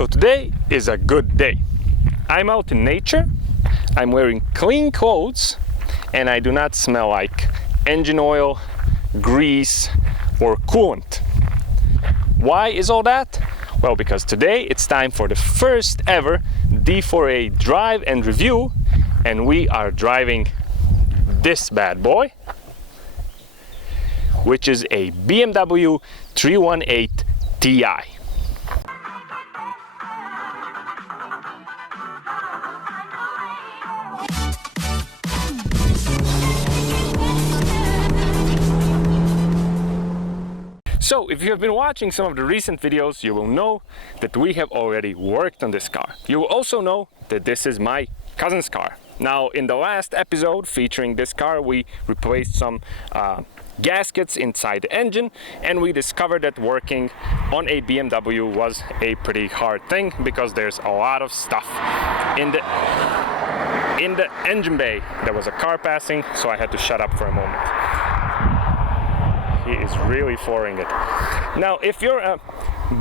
So today is a good day. I'm out in nature, I'm wearing clean clothes, and I do not smell like engine oil, grease, or coolant. Why is all that? Well, because today it's time for the first ever D4A drive and review, and we are driving this bad boy, which is a BMW 318 Ti. So, if you have been watching some of the recent videos, you will know that we have already worked on this car. You will also know that this is my cousin's car. Now, in the last episode featuring this car, we replaced some gaskets inside the engine, and we discovered that working on a BMW was a pretty hard thing because there's a lot of stuff in the engine bay. There was a car passing, so I had to shut up for a moment. He is really flooring it. Now, if you're a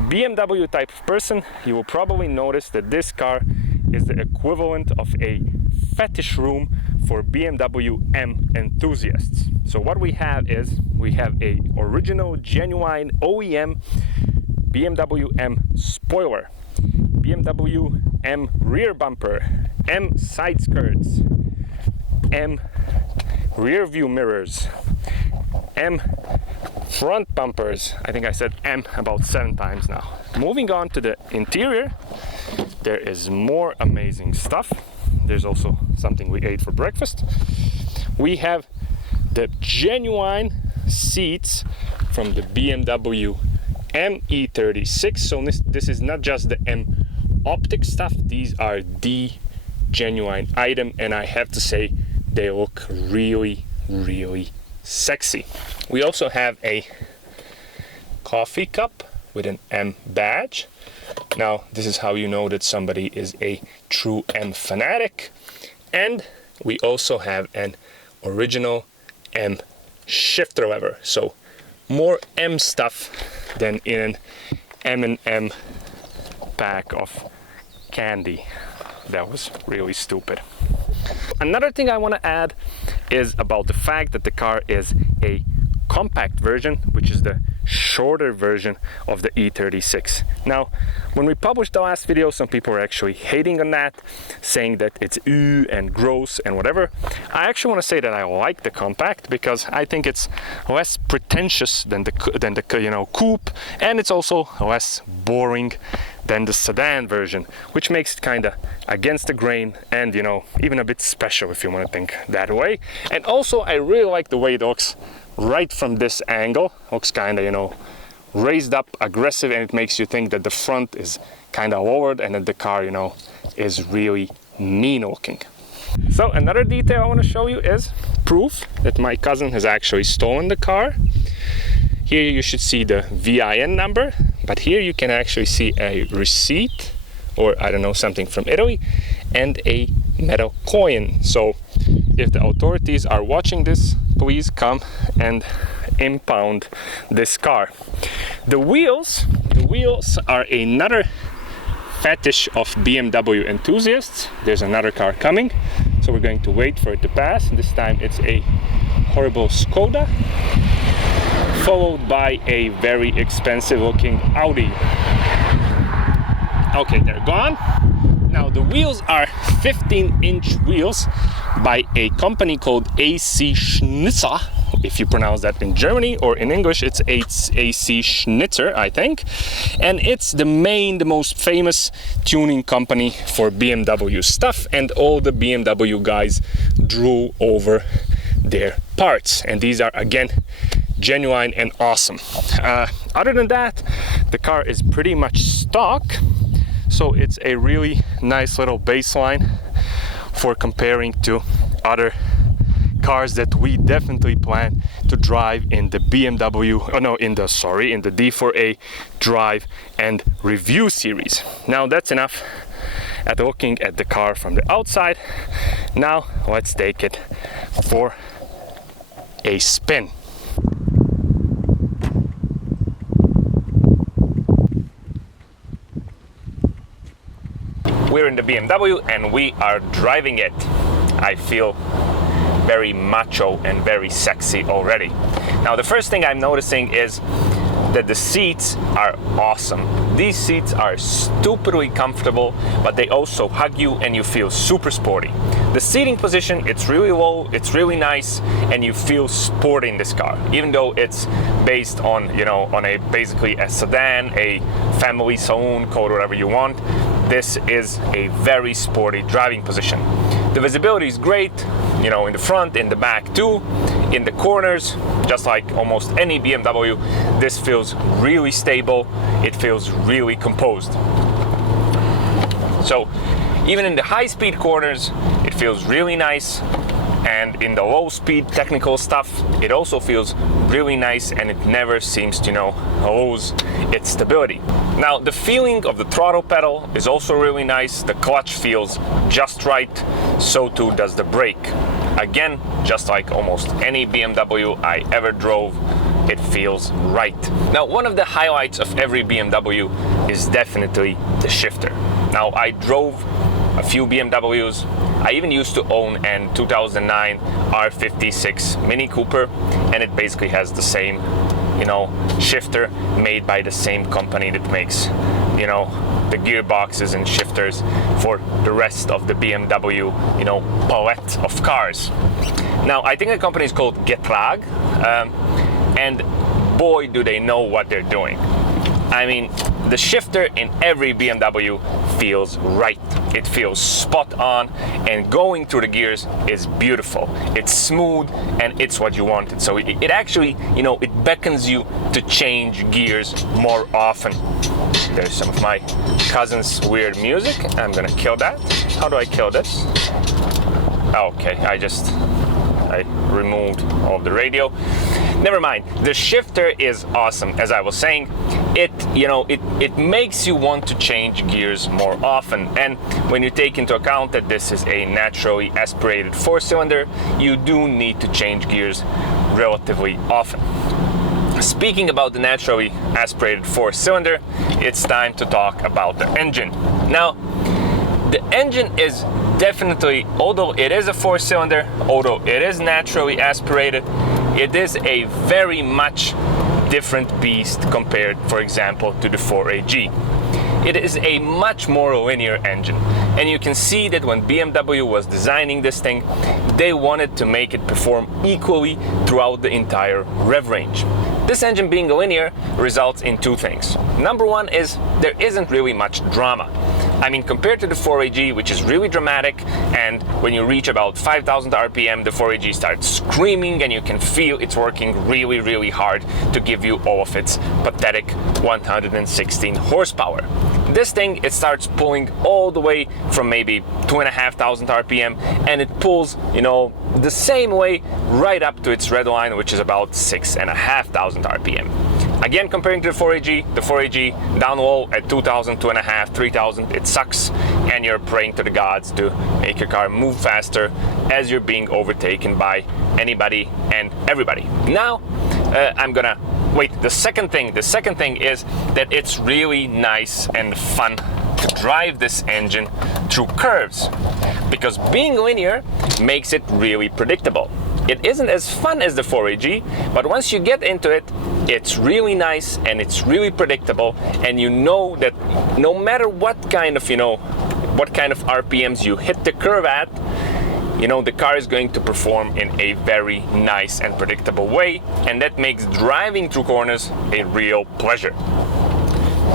BMW type of person, you will probably notice that this car is the equivalent of a fetish room for BMW M enthusiasts. So what we have is, we have a original, genuine OEM BMW M spoiler, BMW M rear bumper, M side skirts, M rear view mirrors, M front bumpers. I think I said M about 7 times now. Moving on to the interior, there is more amazing stuff. There's also something we ate for breakfast. We have the genuine seats from the BMW M E36. So this is not just the M optic stuff, these are the genuine item, and I have to say they look really, really sexy. We also have a coffee cup with an M badge. Now, this is how you know that somebody is a true M fanatic. And we also have an original M shifter lever. So more M stuff than in an M&M pack of candy. That was really stupid. Another thing I want to add is about the fact that the car is a compact version, which is the shorter version of the E36. Now, when we published the last video, some people were actually hating on that, saying that it's ooh and gross and whatever. I actually want to say that I like the compact because I think it's less pretentious than the coupe, and it's also less boring than the sedan version, which makes it kind of against the grain and, even a bit special if you want to think that way. And also, I really like the way it looks right from this angle. Looks kind of, raised up, aggressive, and it makes you think that the front is kind of lowered and that the car, is really mean looking. So another detail I want to show you is proof that my cousin has actually stolen the car. Here you should see the VIN number, but here you can actually see a receipt, or I don't know, something from Italy, and a metal coin. So if the authorities are watching this, please come and impound this car. The wheels are another fetish of BMW enthusiasts. There's another car coming, so we're going to wait for it to pass. This time it's a horrible Skoda, followed by a very expensive looking Audi. Okay, they're gone. Now the wheels are 15-inch wheels by a company called AC Schnitzer. If you pronounce that in Germany, or in English it's AC Schnitzer, I think. And it's the most famous tuning company for BMW stuff, and all the BMW guys drew over their parts. And these are, again, genuine and awesome. Other than that, the car is pretty much stock, so it's a really nice little baseline for comparing to other cars that we definitely plan to drive in the in the D4A drive and review series. Now that's enough at looking at the car from the outside. Now let's take it for a spin. we're in the BMW and we are driving it. I feel very macho and very sexy already. Now the first thing I'm noticing is that the seats are awesome. These seats are stupidly comfortable, but they also hug you and you feel super sporty. The seating position, it's really low, it's really nice, and you feel sporty in this car. Even though it's based on, on a basically a sedan, a family saloon, call it whatever you want, this is a very sporty driving position. The visibility is great, in the front, in the back too. In the corners, just like almost any BMW, this feels really stable, it feels really composed. So even in the high-speed corners, it feels really nice, and in the low-speed technical stuff, it also feels really nice, and it never seems to lose its stability. Now the feeling of the throttle pedal is also really nice. The clutch feels just right, so too does the brake. Again, just like almost any BMW I ever drove, it feels right. Now, one of the highlights of every BMW is definitely the shifter. Now, I drove a few BMWs. I even used to own an 2009 R56 Mini Cooper, and it basically has the same, shifter made by the same company that makes, the gearboxes and shifters for the rest of the BMW, palette of cars. Now, I think the company is called Getrag, and boy, do they know what they're doing. I mean, the shifter in every BMW feels right. It feels spot on, and going through the gears is beautiful. It's smooth, and it's what you wanted. So it actually, it beckons you to change gears more often. There's some of my cousin's weird music. I'm gonna kill that. How do I kill this? Okay, I removed all of the radio. Never mind. The shifter is awesome. As I was saying, it makes you want to change gears more often. And when you take into account that this is a naturally aspirated 4-cylinder, you do need to change gears relatively often. Speaking about the naturally aspirated 4-cylinder, it's time to talk about the engine. Now, the engine is definitely, although it is a 4-cylinder, although it is naturally aspirated, it is a very much different beast compared, for example, to the 4AG. It is a much more linear engine, and you can see that when BMW was designing this thing, they wanted to make it perform equally throughout the entire rev range. This engine being linear results in two things. Number one is there isn't really much drama. I mean, compared to the 4AG, which is really dramatic, and when you reach about 5,000 RPM, the 4AG starts screaming and you can feel it's working really, really hard to give you all of its pathetic 116 horsepower. This thing, it starts pulling all the way from maybe 2,500 RPM, and it pulls, the same way right up to its red line, which is about 6,500 RPM. Again, comparing to the 4AG down low at 2,000, 2,500, 3,000, it sucks, and you're praying to the gods to make your car move faster as you're being overtaken by anybody and everybody. Now, the second thing is that it's really nice and fun to drive this engine through curves, because being linear makes it really predictable. It isn't as fun as the 4AG, but once you get into it, it's really nice and it's really predictable, and you know that no matter what kind of RPMs you hit the curve at, the car is going to perform in a very nice and predictable way, and that makes driving through corners a real pleasure.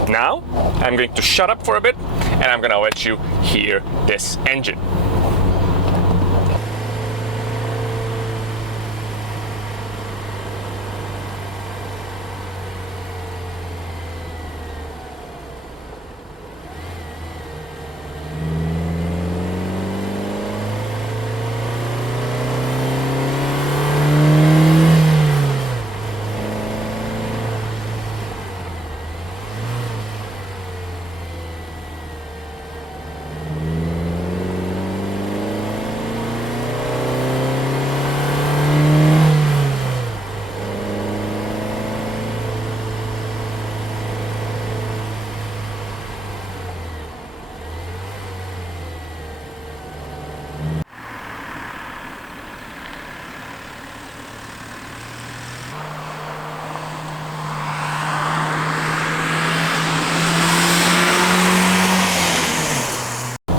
Now, I'm going to shut up for a bit, and I'm gonna let you hear this engine.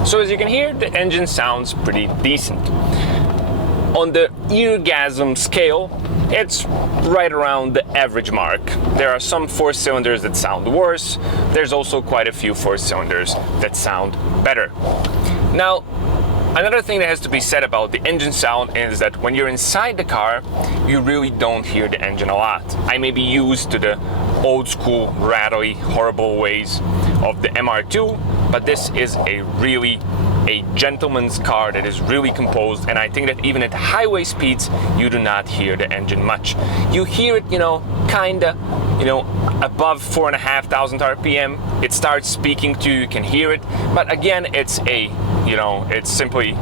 So as you can hear, the engine sounds pretty decent. On the eargasm scale, it's right around the average mark. There are some 4-cylinders that sound worse. There's also quite a few 4-cylinders that sound better. Now, another thing that has to be said about the engine sound is that when you're inside the car, you really don't hear the engine a lot. I may be used to the old school, rattly, horrible ways of the MR2, but this is a gentleman's car that is really composed, and I think that even at highway speeds, you do not hear the engine much. You hear it, kinda, above 4,500 RPM. It starts speaking to you, you can hear it, but again, it's simply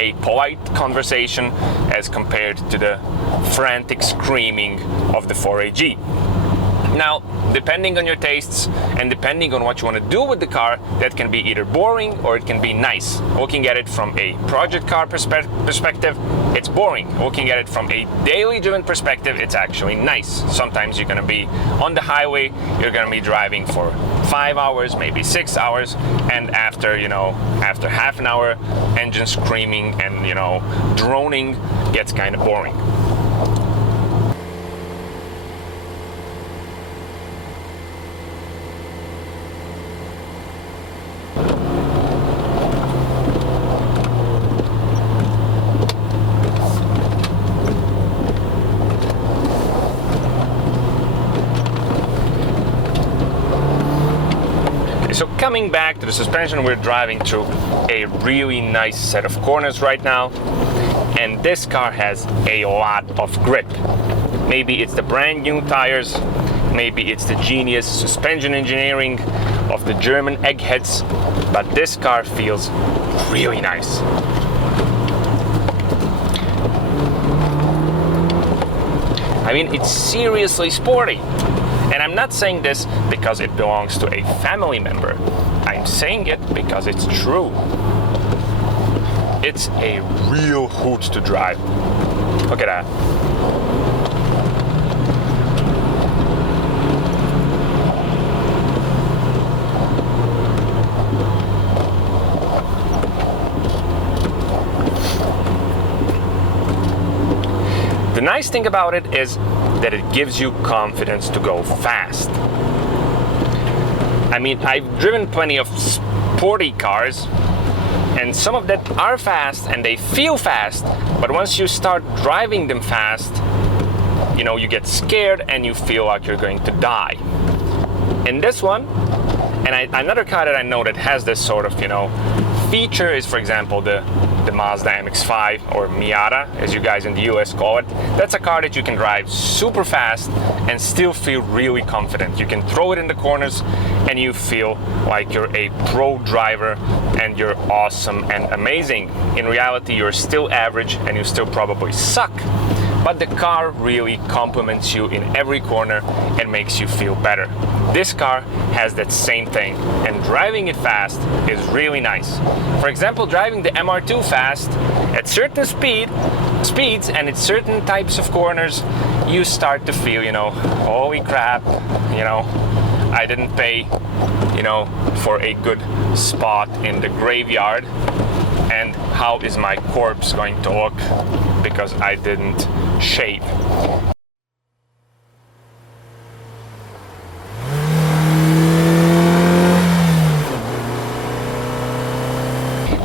a polite conversation as compared to the frantic screaming of the 4AG. Now, depending on your tastes and depending on what you want to do with the car, that can be either boring or it can be nice. Looking at it from a project car perspective, it's boring. Looking at it from a daily driven perspective, it's actually nice. Sometimes you're going to be on the highway, you're going to be driving for 5 hours, maybe 6 hours, and after half an hour, engine screaming and droning gets kind of boring. So coming back to the suspension, we're driving through a really nice set of corners right now, and this car has a lot of grip. Maybe it's the brand new tires, maybe it's the genius suspension engineering of the German eggheads, but this car feels really nice. I mean, it's seriously sporty. And I'm not saying this because it belongs to a family member. I'm saying it because it's true. It's a real hoot to drive. Look at that. The nice thing about it is that it gives you confidence to go fast. I mean, I've driven plenty of sporty cars, and some of them are fast and they feel fast, but once you start driving them fast, you get scared and you feel like you're going to die. In this one, and another car that I know that has this sort of, feature is, for example, the Mazda MX-5 or Miata, as you guys in the US call it. That's a car that you can drive super fast and still feel really confident. You can throw it in the corners and you feel like you're a pro driver and you're awesome and amazing. In reality, you're still average and you still probably suck, but the car really compliments you in every corner and makes you feel better. This car has that same thing, and driving it fast is really nice. For example, driving the MR2 fast at certain speeds and at certain types of corners, you start to feel, holy crap, I didn't pay, for a good spot in the graveyard, and how is my corpse going to look because I didn't shave.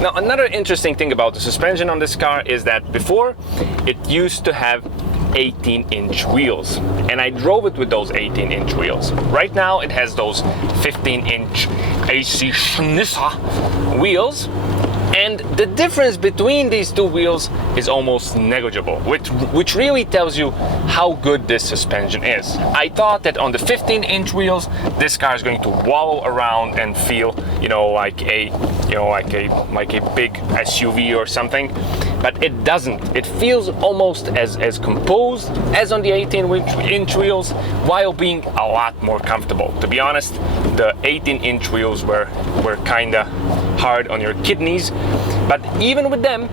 Now, another interesting thing about the suspension on this car is that before it used to have 18-inch wheels, and I drove it with those 18-inch wheels. Right now it has those 15-inch AC Schnissa wheels, and the difference between these two wheels is almost negligible, which really tells you how good this suspension is. I thought that on the 15-inch wheels, this car is going to wallow around and feel, like a big SUV or something, but it doesn't. It feels almost as composed as on the 18-inch wheels, while being a lot more comfortable. To be honest, the 18-inch wheels were kinda hard on your kidneys, but even with them,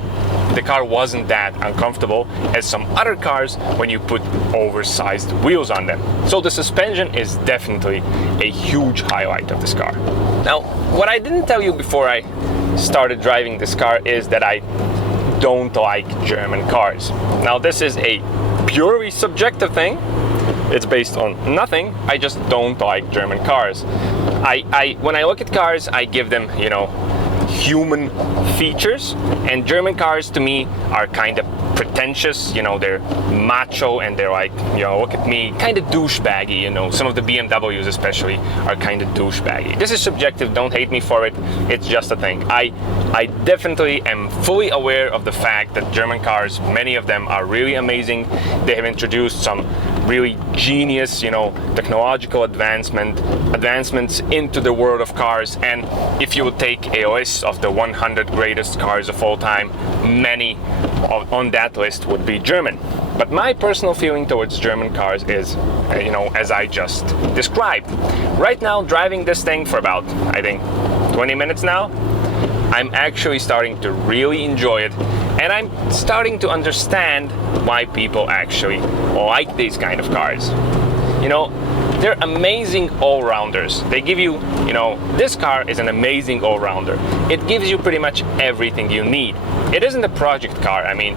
the car wasn't that uncomfortable as some other cars when you put oversized wheels on them. So the suspension is definitely a huge highlight of this car. Now, what I didn't tell you before I started driving this car is that I don't like German cars. Now this is a purely subjective thing. It's based on nothing. I just don't like German cars. When I look at cars, I give them, you know, human features, and German cars to me are kind of pretentious, you know, they're macho and they're like, you know, look at me, kind of douchebaggy, you know. Some of the BMWs especially are kind of douchebaggy. This is subjective, don't hate me for it, it's just a thing. I definitely am fully aware of the fact that German cars, many of them are really amazing. They have introduced some really genius, you know, technological advancements into the world of cars, and if you would take a list of the 100 greatest cars of all time, many on that list would be German. But my personal feeling towards German cars is, you know, as I just described. Right now, driving this thing for about, I think, 20 minutes now, I'm actually starting to really enjoy it, and I'm starting to understand why people actually like these kind of cars. You know, they're amazing all-rounders. They give you, you know, this car is an amazing all-rounder. It gives you pretty much everything you need. It isn't a project car. I mean,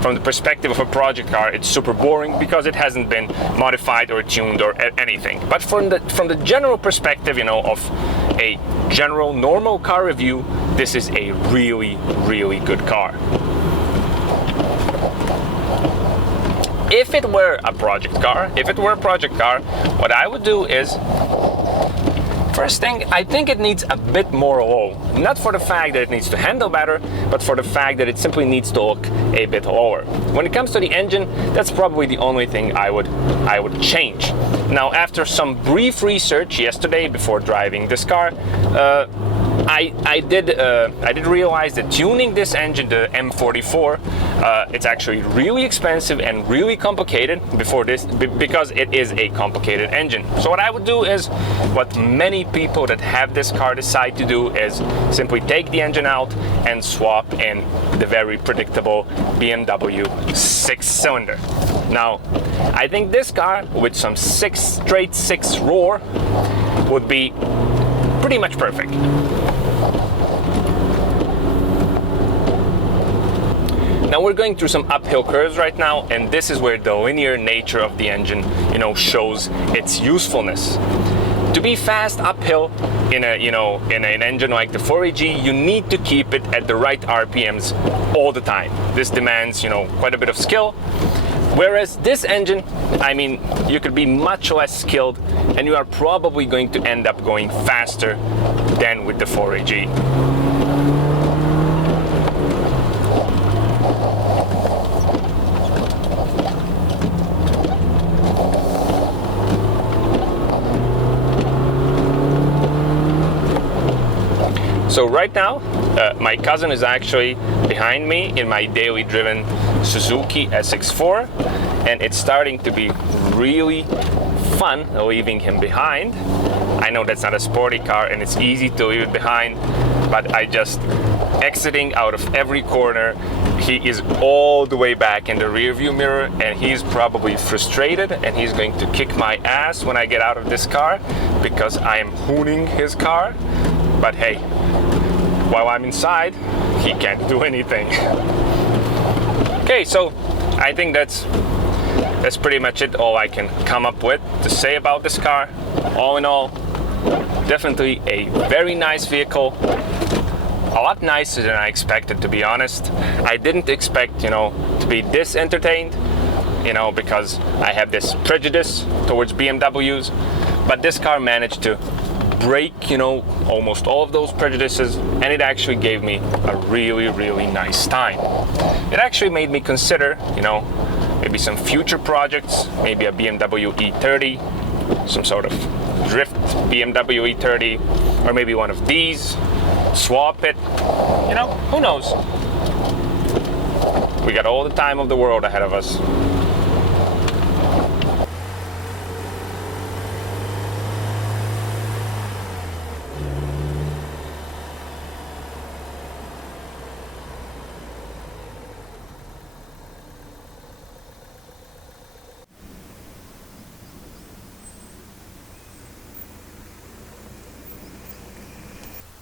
from the perspective of a project car, it's super boring because it hasn't been modified or tuned or anything. But from the general perspective, you know, of a general normal car review, this is a really, really good car. If it were a project car, what I would do is, first thing, I think it needs a bit more low. Not for the fact that it needs to handle better, but for the fact that it simply needs to look a bit lower. When it comes to the engine, that's probably the only thing I would change. Now, after some brief research yesterday before driving this car, I did realize that tuning this engine, the M44, it's actually really expensive and really complicated because it is a complicated engine. So what I would do is, what many people that have this car decide to do, is simply take the engine out and swap in the very predictable BMW 6-cylinder. Now, I think this car with some straight 6 roar would be pretty much perfect. Now we're going through some uphill curves right now, and this is where the linear nature of the engine, you know, shows its usefulness. To be fast uphill in an engine like the 4AG, you need to keep it at the right RPMs all the time. This demands, you know, quite a bit of skill. Whereas this engine, I mean, you could be much less skilled and you are probably going to end up going faster than with the 4AG. So right now, my cousin is actually behind me in my daily driven Suzuki SX4, and it's starting to be really fun leaving him behind. I know that's not a sporty car and it's easy to leave it behind, but I just exiting out of every corner. He is all the way back in the rear view mirror, and he's probably frustrated and he's going to kick my ass when I get out of this car because I am hooning his car. But hey, while I'm inside, he can't do anything. Okay, so I think that's pretty much it, all I can come up with to say about this car. All in all, definitely a very nice vehicle. A lot nicer than I expected, to be honest. I didn't expect, you know, to be this entertained, you know, because I have this prejudice towards BMWs, but this car managed to break, you know, almost all of those prejudices, and it actually gave me a really, really nice time. It actually made me consider, you know, maybe some future projects, maybe a BMW E30, some sort of drift BMW E30, or maybe one of these, swap it, you know, who knows? We got all the time of the world ahead of us.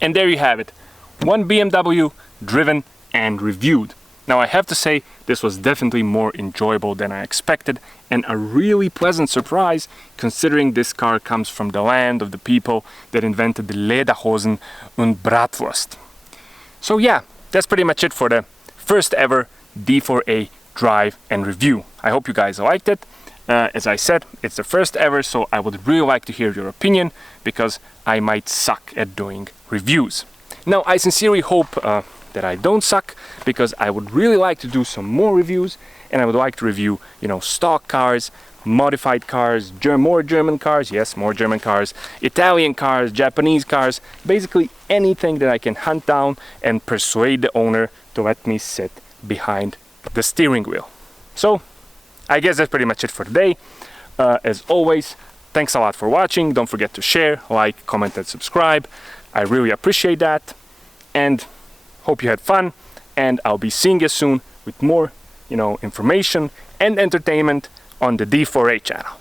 And there you have it. one BMW driven and reviewed. Now I have to say this was definitely more enjoyable than I expected, and a really pleasant surprise considering this car comes from the land of the people that invented the Lederhosen und Bratwurst. So yeah, that's pretty much it for the first ever D4A drive and review. I hope you guys liked it. As I said, it's the first ever, so I would really like to hear your opinion, because I might suck at doing reviews. Now I sincerely hope that I don't suck, because I would really like to do some more reviews, and I would like to review, you know, stock cars, modified cars, more German cars, yes, more German cars, Italian cars, Japanese cars, basically anything that I can hunt down and persuade the owner to let me sit behind the steering wheel. So I guess that's pretty much it for today. As always, thanks a lot for watching. Don't forget to share, like, comment and subscribe. I really appreciate that, and hope you had fun, and I'll be seeing you soon with more, you know, information and entertainment on the D4A channel.